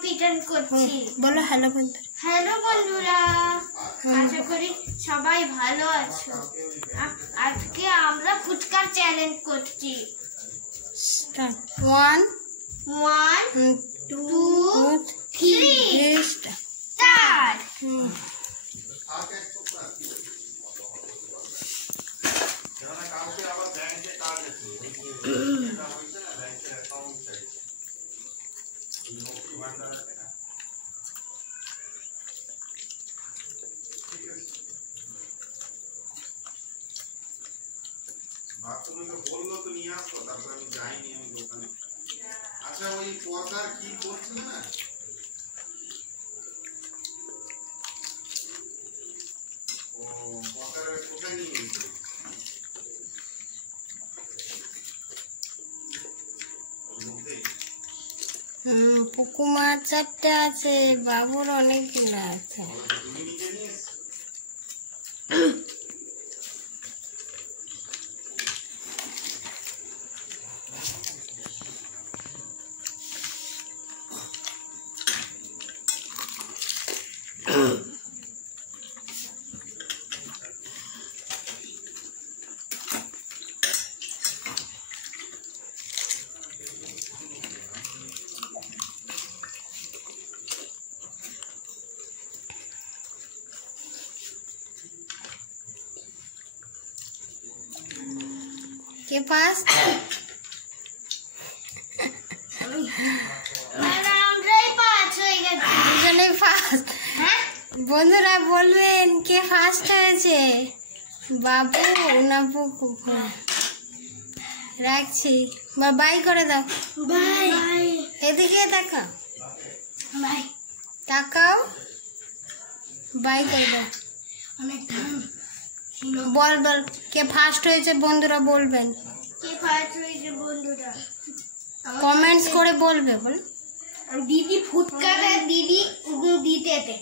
Competition করছি। বলো hello বন্ধুরা। হ্যালো বন্ধুরা, আশা করি সবাই ভালো আছো। আজকে আমরা ফুচকার চ্যালেঞ্জ করছি। 1 2 3 স্টার্ট। বাথরুমে বললো তো নিয়ে আসবো, তারপর আমি যাইনি আমি দোকানে। আচ্ছা ওই পর্দার কি করছিল না, ও পর্দার কোথায় নিয়ে গেছে? পুকু মাছ চারটে আছে, বাবুর অনেকগুলো আছে। তুমি নিজে নিয়ে এসছো? কে পাস? আমরাই পাঁচ হয়ে গেছি। দুজনেই ফার্স্ট। বন্ধুরা বলবেন কে ফার্স্ট হয়েছে, বাবু না পুকু? রাখছি, বাই করে দাও। বাই। এদিকে তাকাও, বাই। তাকাও, বাই করে দাও। অনেক ধান। বল কে ফার্স্ট হয়েছে বন্ধুরা বলবেন, কে ফার্স্ট হয়েছে বন্ধুরা কমেন্টস করে বলবে। বল দিদি ফুচকাটা দিদি দিতে